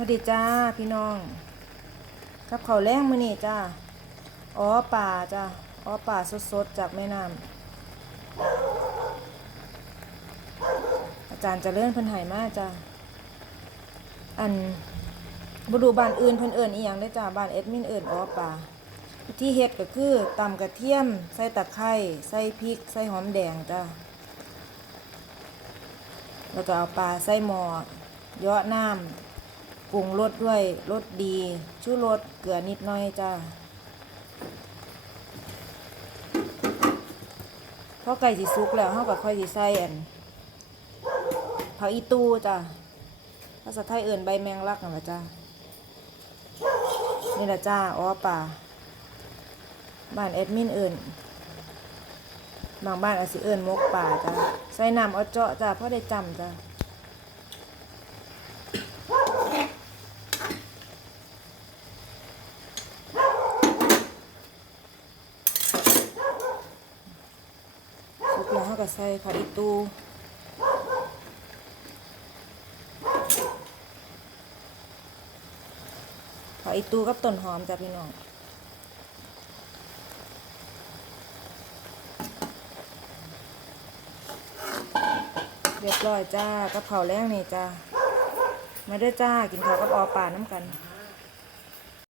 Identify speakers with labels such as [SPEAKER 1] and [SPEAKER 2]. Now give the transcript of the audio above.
[SPEAKER 1] สวัสดีจ้าพี่น้อง กับเขาแรงมือนี้จ้าอ๋อป่าจ้าอ๋อป่าสดๆจากแม่น้ำอาจารย์จะเลื่อนเพิ่นหายมากจ้าอันบดูบ้านอื่นเพิ่นเอิ้นอีหยังได้จ้าบ้านเอ็ดมินเอิ้นอ๋อป่าวิธีเฮ็ดก็คือตำกระเทียม ใส่ตะไคร้ใส่พริก ใส่หอมแดงจ้าแล้วก็เอาปลาใส่หม้อเยาะน้ำ ปรุงรสด้วยรสดีชูรสเกลือนิดหน่อยจ้าพอไก่สิสุกแล้วเฮาก็ค่อยสิใส่อันผักอีตูจ้าภาษาไทยเอิ่นใบแมงลักนั่นละจ้านี่ละจ้าอ้อป่าบ้านแอดมินเอิ่นบางบ้านอาจสิเอิ่นมกป่าจ้าใส่น้ำเอาเจาะจ้าพอได้จำจ้า สุ ก็ใส่ผักอีตูผักอีตูกับต้นหอมจ้ะพี่น้องเรียบร้อยจ้ากับเผาวแรงนี่จ้ามาด้อจ้ากินข้าวกับออป่าน้ำกัน